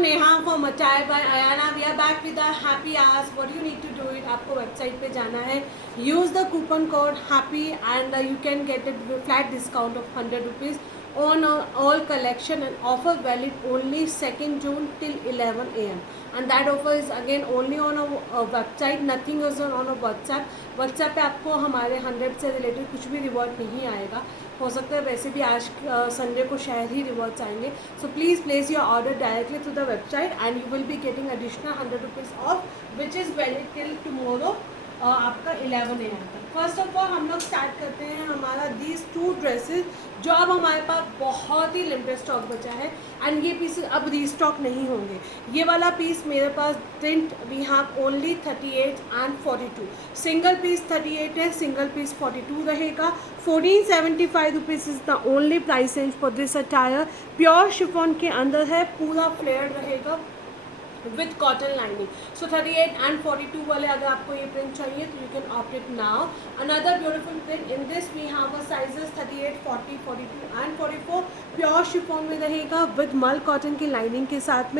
Neha from attire by Ayana. We are back with a happy hours. What you need to do it, आपको website पे जाना है, use the coupon code happy and you can get it flat discount off 100 rupees on all collection, and offer valid only 2nd June till 11 AM, and that offer is again only on a website, nothing is on a WhatsApp पे आपको हमारे 100 से related कुछ भी reward नहीं आएगा। हो सकता है वैसे भी आज संडे को शायद ही रिवॉर्ड्स आएंगे। So please place your order directly through the website and you will be getting additional 100 rupees of which is valid till tomorrow आपका 11 AM तक। फर्स्ट ऑफ ऑल हम लोग स्टार्ट करते हैं हमारा दीज 2 ड्रेसेस जो अब हमारे पास बहुत ही लिमिटेड स्टॉक बचा है एंड ये पीस अब रीस्टॉक नहीं होंगे। ये वाला पीस मेरे पास print we have only 38 and 42, single piece 38 है, सिंगल पीस 42 रहेगा। 1475 rupees is the only price range for this attire. Pure chiffon के अंदर है, पूरा फ्लेयर रहेगा with cotton lining. So 38 and 42 वाले अगर आपको ये print चाहिए तो you can opt it now. Another beautiful print in this we have a sizes 38, 40, 42 and 44. Pure chiffon में रहेगा विद मल कॉटन की लाइनिंग के साथ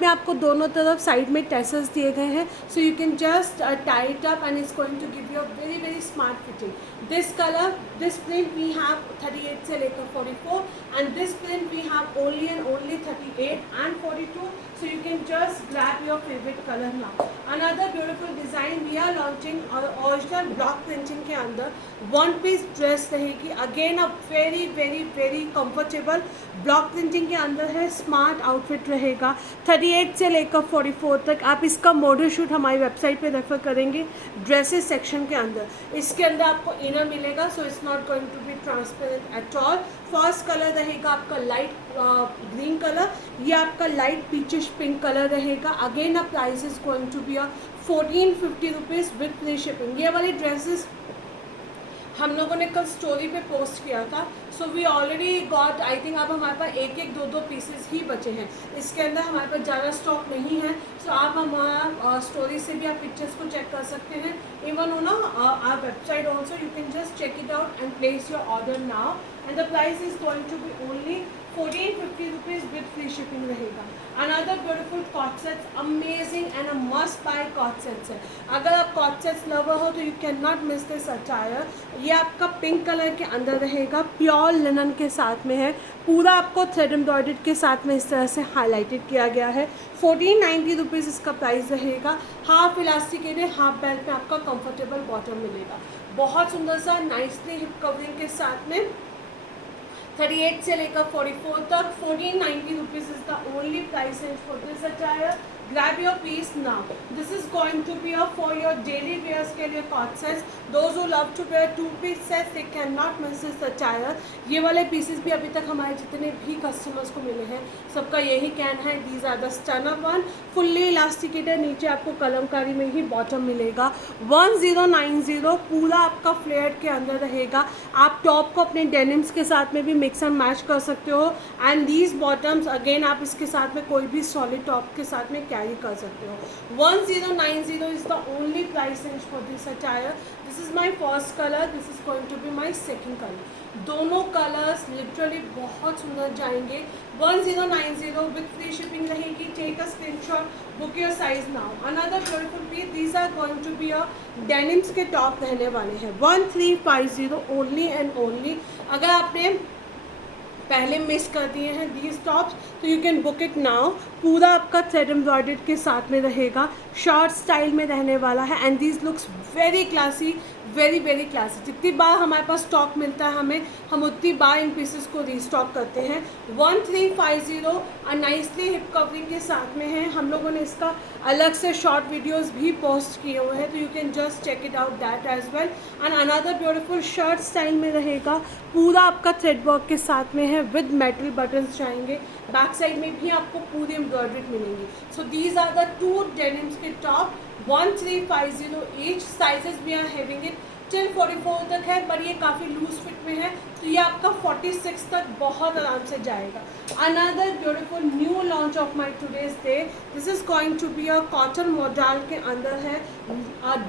में आपको दोनों तरफ साइड में टेसल्स दिए गए हैं। So you can just tie it up and it's going to give you a very very smart fitting. This colour this print we have 38 से लेकर 44 and this print we have only and only 38 and 42. So you can just grab your favorite color now. Another beautiful design we are launching original block printing के अंदर one piece dress रहेगी। Again a very very very comfortable block printing के अंदर है, smart outfit रहेगा। 38 से लेकर 44 तक आप इसका मॉडल शूट हमारी वेबसाइट पे रेफर करेंगे ड्रेसेस सेक्शन के अंदर। इसके अंदर आपको इनर मिलेगा, so it's not going to be transparent at all. First colour रहेगा आपका लाइट ग्रीन कलर, ये आपका लाइट पीचिश पिंक कलर रहेगा। Again a price is going to be 1450 rupees with free shipping. ये वाली ड्रेसेस हम लोगों ने कल स्टोरी पे पोस्ट किया था, so we already got I think अब हमारे पास एक एक दो पीसेस ही बचे हैं। इसके अंदर हमारे पास ज़्यादा स्टॉक नहीं है, सो आप हमारा स्टोरी से भी आप पिक्चर्स को चेक कर सकते हैं। Even on our website also you can just check it out and place your order now and the price is going to be only 1450 rupees with free shipping रहेगा। Another beautiful coord sets, amazing and a must buy coord sets है। अगर आप coord sets lover हो तो you can not miss this attire. ये आपका pink colour के अंदर रहेगा, प्योर लिनन के साथ में है, पूरा आपको थ्रेड एम्ब्रॉयडर्ड के साथ में इस तरह से हाईलाइटेड किया गया है। 1490 रुपीज़ इसका प्राइस रहेगा। हाफ इलास्टिकेटेड हाफ बेल्ट में आपका कंफर्टेबल बॉटम मिलेगा, बहुत सुंदर सा नाइसली हिप कवरिंग के साथ में। 38 से लेकर 44 तक 1490 rupees is the only price range for this attire. grab your piece now. This is going to be a for your daily wears के लिए co-ord sets. Those who love to wear 2-piece sets they cannot miss this attire. ये वाले pieces भी अभी तक हमारे जितने भी कस्टमर्स को मिले हैं सबका यही कहना है, these are the stunner one, fully elasticated, नीचे आपको कलमकारी में ही बॉटम मिलेगा। 1090 पूरा आपका फ्लेयर के अंदर रहेगा। आप टॉप को अपने डेनिम्स के साथ में भी मिक्स एंड मैच कर सकते हो एंड दीज बॉटम्स अगेन आप इसके साथ में कोई भी सॉलिड टॉप के साथ में कैरी कर सकते हो। 1090 is the only price range for this attire. This is my first colour, this is going to be my second colour. दोनों कलर्स लिटरली बहुत सुंदर जाएंगे। 1090 विथ फ्री शिपिंग रहेगी। Take a screenshot, book your size now. Another beautiful piece, these are going to be a denims के top रहने वाले हैं। 1350 only and only. अगर आपने पहले मिस कर दिए हैं दीज टॉप्स तो you can book it now. पूरा आपका थ्रेड एम्ब्रॉयडर्ड के साथ में रहेगा, शॉर्ट स्टाइल में रहने वाला है and these looks very classy, very very classy. जितनी बार हमारे पास स्टॉक मिलता है हम उतनी बार इन पीसेस को रीस्टॉक करते हैं। 1350 और नाइसली हिप कवरिंग के साथ में है। हम लोगों ने इसका अलग से शॉर्ट वीडियोस भी पोस्ट किए हुए हैं, तो you can just check it out that as well. And another beautiful shirt style में रहेगा, पूरा आपका थ्रेड वर्क के साथ में है विद मेटल बटन्स जाएंगे। बैक साइड में भी आपको पूरी एम्ब्रॉयडरी मिलेंगी। So these are the 2 denims के top, 1350 each. Sizes we are having it till 44 तक है, पर ये काफ़ी लूज फिट में है, तो ये आपका 46 तक बहुत आराम से जाएगा। Another beautiful new launch of my today's day, this is going to be a cotton model के अंदर है,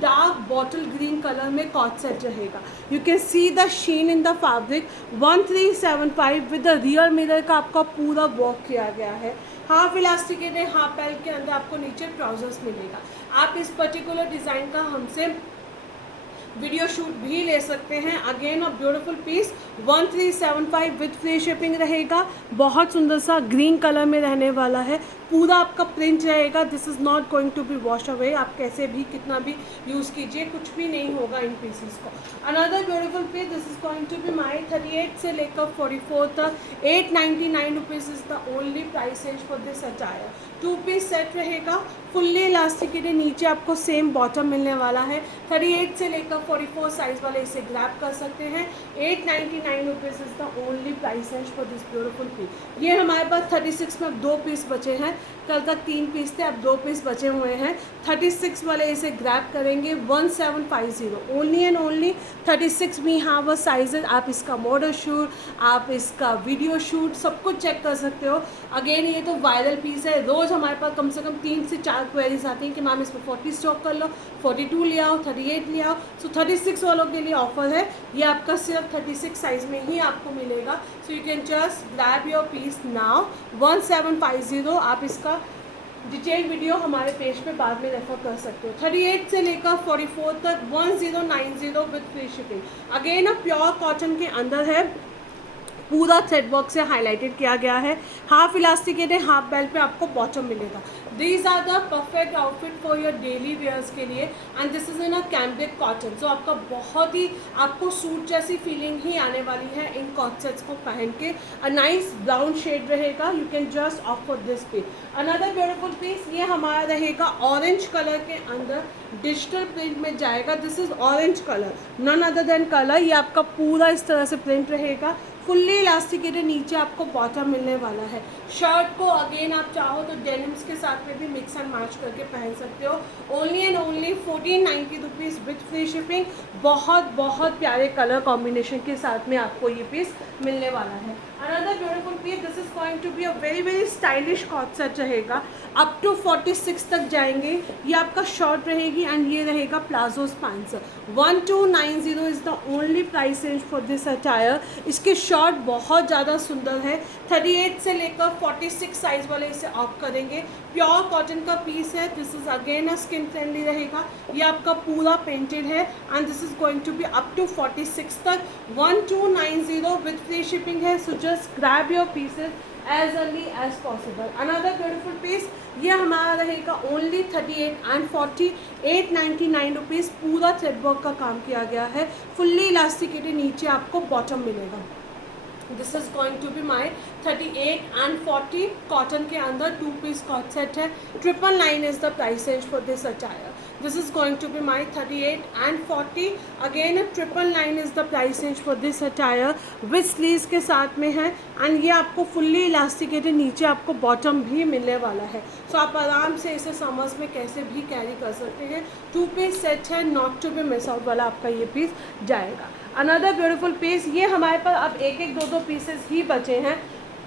डार्क बॉटल ग्रीन कलर में कॉट सेट रहेगा। You can see the sheen in the fabric. 1375 with the rear mirror का आपका पूरा work किया गया है। हाफ इलास्टिकेट है, हाफ बेल्ट के अंदर आपको नीचे ट्राउजर्स मिलेगा। आप इस पर्टिकुलर डिज़ाइन का हमसे वीडियो शूट भी ले सकते हैं। Again a beautiful piece, 1375 with free shipping रहेगा। बहुत सुंदर सा ग्रीन कलर में रहने वाला है, पूरा आपका प्रिंट रहेगा। This is not going to be wash away, आप कैसे भी कितना भी यूज़ कीजिए कुछ भी नहीं होगा इन पीसेस को। Another beautiful piece, this is going to be my 38 से लेकर 44 तक 899 rupees is the only price range for this attire. 2 piece set रहेगा, फुल्ली इलास्टिकेटेड, नीचे आपको सेम बॉटम मिलने वाला है। 38 से लेकर 44 साइज़ वाले इसे ग्रैब कर सकते हैं। 899 rupees is the only price range for this beautiful piece. ये हमारे पास 36 में अब 2 पीस बचे हैं, कल तक 3 पीस थे, अब 2 पीस बचे हुए हैं। 36 वाले इसे ग्रैब करेंगे 1750, ओनली एंड ओनली 36 में हैव अ साइजेज। आप इसका मॉडल शूट, आप इसका वीडियो शूट सब कुछ चेक कर सकते हो। अगेन ये तो वायरल पीस है, रोज़ हमारे पास कम से कम 3 से 4 क्वेरीज आती हैं कि मैम इसमें 40 स्टॉक कर लो, 42 ले आओ, 38 ले आओ। सो 36 वालों के लिए ऑफर है, ये आपका सिर्फ 36 साइज़ में ही आपको मिलेगा। So you can just grab your piece now 1750। आप इसका डिटेल वीडियो हमारे पेज पे बाद में रेफर कर सकते हो। 38 से लेकर 44 तक 1090 with free shipping. Again a pure cotton के अंदर है, पूरा थ्रेड वर्क से हाईलाइटेड किया गया है। हाफ इलास्टिकेट है, हाफ बेल्ट पे आपको बॉटम मिलेगा। These are the perfect outfit for your daily wears के लिए, and this is in a cambric cotton. So आपका बहुत ही आपको सूट जैसी फीलिंग ही आने वाली है इन कॉट सेट्स को पहन के। अ नाइस ब्राउन शेड रहेगा, you can just off for this piece. Another beautiful piece, ये हमारा रहेगा ऑरेंज कलर के अंदर, डिजिटल प्रिंट में जाएगा। This is orange colour, none other than colour. ये आपका पूरा इस तरह से प्रिंट रहेगा, फुल्ली इलास्टिकेटेड, नीचे आपको बॉटम मिलने वाला है। शर्ट को अगेन आप चाहो तो डेनिम्स के साथ में भी मिक्स एंड मैच करके पहन सकते हो। Only and only 1490 rupees with free shipping. बहुत बहुत प्यारे कलर कॉम्बिनेशन के साथ में आपको ये पीस मिलने वाला है। Another beautiful piece, this is going to be a very very stylish co-ord set रहेगा, अप टू 46 तक जाएंगे। ये आपका शॉर्ट रहेगी एंड ये रहेगा palazzo spencer. 1290 is the only price range for this attire. इसके शॉर्ट बहुत ज़्यादा सुंदर है। 38 से लेकर 46 साइज़ वाले इसे ऑफ करेंगे। प्योर कॉटन का पीस है, this is again a skin friendly रहेगा। ये आपका पूरा पेंटेड है and this is going to be up to 46 तक 1290 विथ फ्री शिपिंग है। So just grab your pieces as early as possible. Another beautiful piece, ये हमारा रहेगा ओनली 38 एंड 40, 899 रुपीज़। पूरा थ्रेड वर्क का काम किया गया है, फुल्ली इलास्टिकेटेड, नीचे आपको बॉटम मिलेगा। This is going to be my 38 and 40 cotton के अंदर 2 पीस कॉट सेट है। 999 is the price range for this attire. This is going to be my 38 and 40. Again 999 is the price range for this attire with sleeves के साथ में है and ये आपको fully elasticated, नीचे आपको बॉटम भी मिलने वाला है। सो आप आराम से इसे समर्स में कैसे भी कैरी कर सकते हैं। 2 पीस सेट है, not to be miss out वाला आपका ये पीस जाएगा। अनदर ब्यूटीफुल पीस, ये हमारे पास अब 1-1, 2-2 पीसेस ही बचे हैं।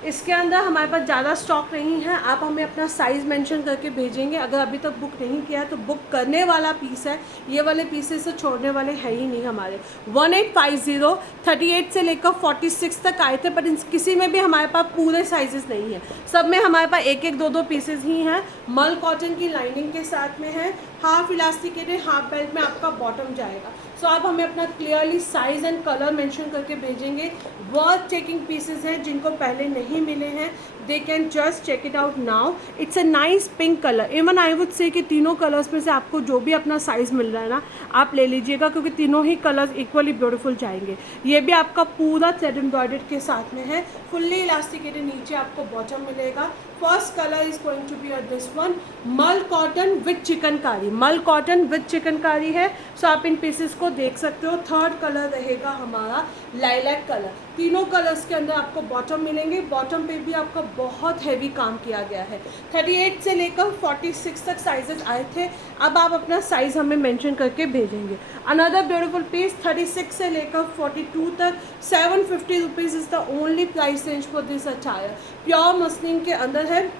इसके अंदर हमारे पास ज़्यादा स्टॉक नहीं है, आप हमें अपना साइज़ मेंशन करके भेजेंगे। अगर अभी तक बुक नहीं किया है तो बुक करने वाला पीस है, ये वाले पीसेस से छोड़ने वाले हैं ही नहीं हमारे। 1850, 38 से लेकर 46 तक आए थे, पर किसी में भी हमारे पास पूरे साइजेस नहीं है, सब में हमारे पास 1-1, 2-2 पीसेस ही हैं। मल कॉटन की लाइनिंग के साथ में है, हाफ इलास्टिकेटेड, हाफ बेल्ट में आपका बॉटम जाएगा। सो आप हमें अपना clearly size and colour mention करके भेजेंगे। वर्थ चेकिंग पीसेस हैं, जिनको पहले नहीं मिले हैं they can just check it out now. It's a nice pink colour. Even I would say कि तीनों कलर्स में से आपको जो भी अपना साइज़ मिल रहा है ना, आप ले लीजिएगा, क्योंकि तीनों ही कलर्स इक्वली ब्यूटीफुल जाएंगे। ये भी आपका पूरा थ्रेड एम्ब्रॉयडर्ड के साथ में है, फुल्ली इलास्टिकेटेड, नीचे आपको बॉटम मिलेगा। First colour is going to be this one, mul cotton with chikankari. Mul cotton with chikankari है, सो आप इन पीसेस को देख सकते हो। थर्ड कलर रहेगा हमारा लाइलैक कलर। तीनों कलर्स के अंदर आपको बॉटम मिलेंगे, बॉटम पे भी आपका बहुत हैवी काम किया गया है। 38 से लेकर 46 तक साइजेस आए थे, अब आप अपना साइज़ हमें मेंशन करके भेजेंगे। अनदर ब्यूटीफुल पीस 36 से लेकर 42 तक 750 rupees is the only price range for this attire. Pure muslin के अंदर है,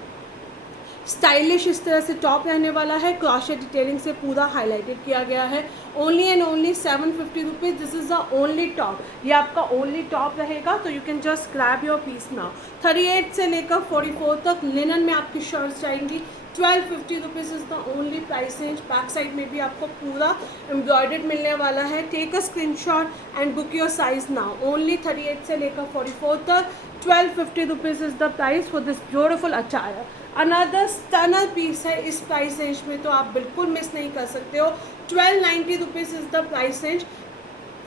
स्टाइलिश इस तरह से टॉप रहने वाला है, क्रोशेट डिटेलिंग से पूरा हाईलाइटेड किया गया है। Only and only 750 rupees, this is the only top. ये आपका ओनली टॉप रहेगा, तो you can just grab your piece now. 38 से लेकर 44 तक लिनन में आपकी शर्ट्स जाएंगी। 1250 rupees is the only price range. Back side में भी आपको पूरा एम्ब्रॉयडर्ड मिलने वाला है। Take a screenshot and book your size now. Only 38 से लेकर 44 तक 1250 rupees is the price for this beautiful attire. Another stunner piece है इस प्राइस रेंज में, तो आप बिल्कुल मिस नहीं कर सकते हो। 1290 rupees is the price range.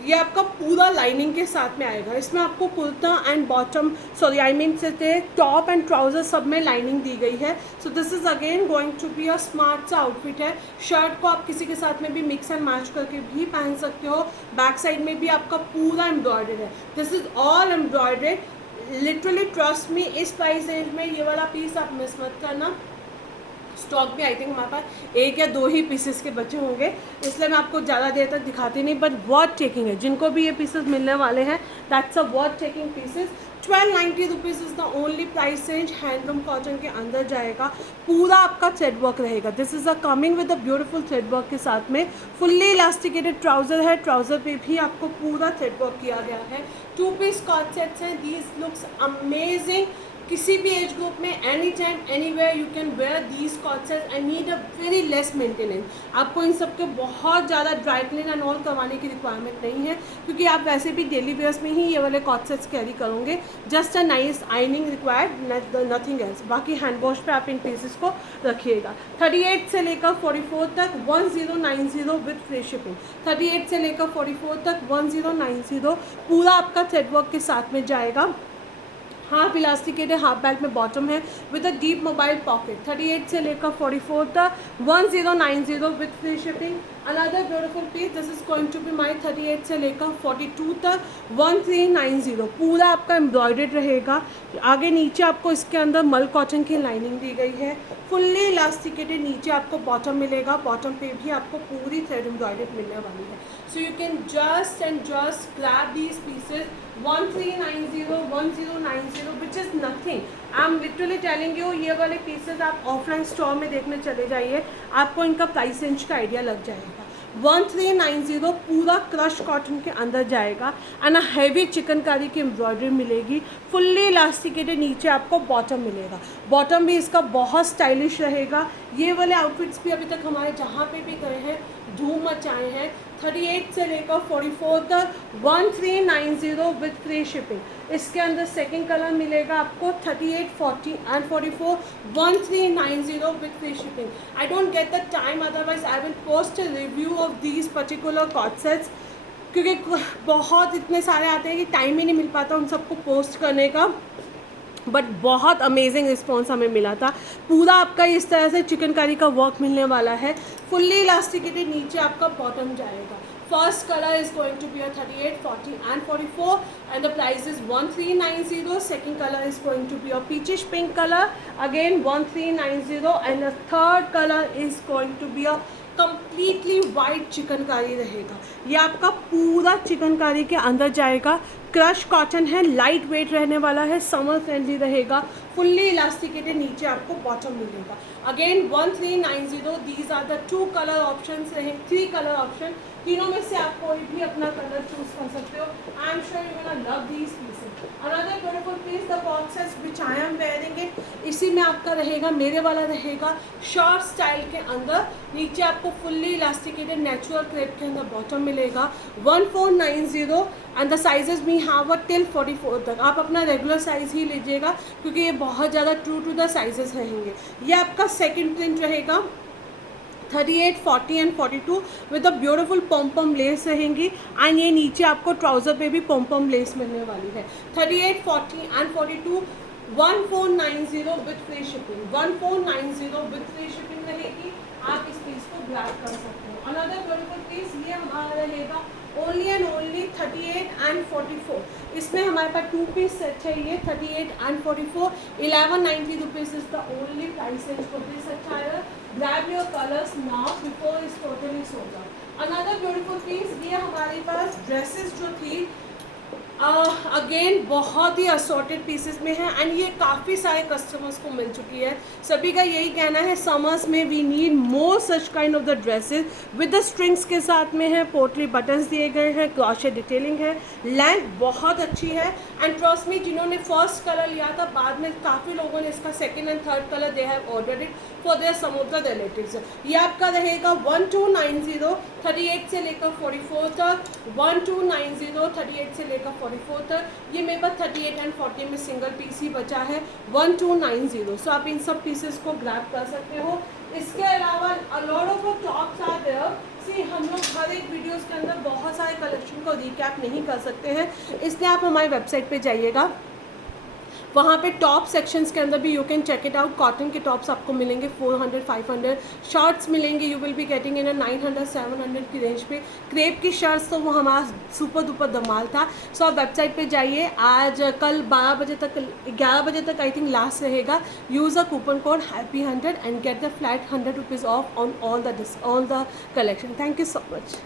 ये आपका पूरा लाइनिंग के साथ में आएगा। इसमें आपको कुर्ता एंड बॉटम से टॉप एंड ट्राउज़र सब में लाइनिंग दी गई है। So this is again going to be a smart सा आउटफिट है। शर्ट को आप किसी के साथ में भी मिक्स एंड मैच करके भी पहन सकते हो। बैक साइड में भी आपका पूरा एम्ब्रॉयडर्ड है। This is all embroidered. Literally trust me, इस प्राइस रेंज में ये वाला पीस आप मिस मत करना। स्टॉक भी आई थिंक हमारे पास 1 या 2 ही पीसेस के बचे होंगे, इसलिए मैं आपको ज़्यादा देर तक दिखाती नहीं, बट वर्थ टेकिंग है। जिनको भी ये पीसेस मिलने वाले हैं, that's a worth taking pieces. 1290 rupees is the only price range. Handloom cotton के अंदर जाएगा, पूरा आपका थ्रेड वर्क रहेगा। This is a coming with a beautiful thread work के साथ में। फुल्ली इलास्टिकेटेड ट्राउज़र है, ट्राउज़र पे भी आपको पूरा थ्रेड वर्क किया गया है। 2 पीस कॉट सेट्स हैं। These looks amazing. किसी भी एज ग्रुप में any time anywhere you can wear these co-ord sets and need a very less maintenance. आपको इन सब के बहुत ज़्यादा ड्राई क्लीन एंड ऑल करवाने की रिक्वायरमेंट नहीं है, क्योंकि आप वैसे भी डेली वेयर्स में ही ये वाले कॉट सेट्स कैरी करोगे। Just a nice ironing required, nothing else. बाकी हैंड वॉश पे आप इन पीसेस को रखिएगा। 38 से लेकर 44 तक 1090 विद फ्री शिपिंग। 38 से लेकर 44 तक 1090 पूरा आपका थ्रेड वर्क के साथ में जाएगा। हाफ इलास्टिकेटेड, हाफ बेल्ट में बॉटम है with a deep mobile pocket. 38 से लेकर 44 तक 1090 with free shipping. Another beautiful piece, this is going to be my 38 से लेकर 42 तक 1390। पूरा आपका एम्ब्रॉयडर्ड रहेगा। आगे नीचे आपको इसके अंदर मल कॉटन की लाइनिंग दी गई है। फुल्ली इलास्टिकेटेड नीचे आपको बॉटम मिलेगा। बॉटम पे भी आपको पूरी थ्रेड एम्ब्रॉयडर्ड मिलने वाली है। सो you can just grab these pieces 1090 which is nothing. I am literally telling you, ये वाले पीसेज आप ऑफलाइन स्टोर में देखने चले जाइए, आपको इनका प्राइस रेंज का आइडिया लग जाएगा। 1390 पूरा क्रश कॉटन के अंदर जाएगा एंड हैवी चिकनकारी की एम्ब्रॉयडरी मिलेगी। फुल्ली इलास्टिकेटेड नीचे आपको बॉटम मिलेगा। बॉटम भी इसका बहुत स्टाइलिश रहेगा। ये वाले आउटफिट्स भी अभी तक हमारे जहाँ पे भी गए हैं धूम मचाए हैं। 38 से लेकर 44 तक 1390 विद फ्री शिपिंग। इसके अंदर सेकंड कलर मिलेगा आपको 38, 40 and 44 1390 with free shipping. I don't get the time, otherwise I will post a review of these particular co-ord sets, क्योंकि बहुत इतने सारे आते हैं कि टाइम ही नहीं मिल पाता उन सबको पोस्ट करने का। बट बहुत अमेजिंग रिस्पॉन्स हमें मिला था। पूरा आपका इस तरह से चिकनकारी का वर्क मिलने वाला है। फुल्ली इलास्टिकेटेड नीचे आपका बॉटम जाएगा। First colour is going to be 38, 40 and 44 and the price is 1390. Second colour is going to be a peachish pink colour, again 1390 and the third colour is going to be a completely white chikankari रहेगा। ये आपका पूरा चिकनकारी के अंदर जाएगा। Crush cotton है, light weight रहने वाला है, समर फ्रेंडली रहेगा। फुल्ली इलास्टिकेटेड नीचे आपको बॉटम मिलेगा। Again 1390. These are the 2 colour option रहे, 3 कलर ऑप्शन। तीनों में से आप कोई भी अपना कलर चूज कर सकते हो। I am sure you gonna love these pieces. Another beautiful piece, the boxes which I am wearing it. इसी में आपका रहेगा, मेरे वाला रहेगा शॉर्ट स्टाइल के अंदर। नीचे आपको फुल्ली इलास्टिकेटेड नेचुरल क्रेप के अंदर बॉटम मिलेगा। 1490 and the sizes we have till 44 तक। आप अपना रेगुलर साइज ही लीजिएगा, क्योंकि ये बहुत ज़्यादा ट्रू टू द साइजेस रहेंगे। ये आपका सेकेंड प्रिंट रहेगा। 38, 40 and 42 with a beautiful pom lace रहेंगी एंड ये नीचे आपको ट्राउज़र पे भी पॉम लेस मिलने वाली है। 38, 40 and 42 1490 with free shipping, 1490 with free shipping रहेगी। आप इस पीस को ग्रैब कर सकते हो। अनदर ब्यूटीफुल पीस ये हमारा रहेगा ओनली एंड ओनली 38 एंड 44। इसमें हमारे पास 2 पीस सेट चाहिए 38 and 44। 1190 rupees is the only price range for this attire. Grab your colours now before is totally sold out. Another beautiful piece ये हमारे पास dresses जो थी अगेन बहुत ही असॉर्टेड पीसेस में है एंड ये काफ़ी सारे कस्टमर्स को मिल चुकी है। सभी का यही कहना है समर्स में we need more such kind of the dresses with the strings के साथ में है, पोटली बटन्स दिए गए हैं, क्रोशे डिटेलिंग है, लेंथ बहुत अच्छी है एंड ट्रस्ट मी जिन्होंने फर्स्ट कलर लिया था बाद में काफ़ी लोगों ने इसका second and third colour they have ordered it for their some of the relatives. ये आपका रहेगा 1290 38 से लेकर 44 तक, 1290 38 से लेकर 44 तक। ये मेरे पास 38 एंड 40 में सिंगल पीस ही बचा है 1290। सो आप इन सब पीसेस को ग्रैब कर सकते हो। इसके अलावा lot of tops are there. See हम लोग हर एक वीडियोस के अंदर बहुत सारे कलेक्शन को रिकैप नहीं कर सकते हैं, इसलिए आप हमारी वेबसाइट पे जाइएगा, वहाँ पे टॉप सेक्शंस के अंदर भी you can check it out. Cotton के टॉप्स आपको मिलेंगे 400 500, शर्ट्स मिलेंगे you will be getting in 900 700 की रेंज पे। क्रेप की शर्ट्स तो वो हमारा सुपर डुपर धमाल था। सो आप वेबसाइट पे जाइए, आज कल 12 बजे तक 11 बजे तक आई थिंक लास्ट रहेगा। Use a coupon code happy100 and get the flat 100 rupees of on all the collection. Thank you so much.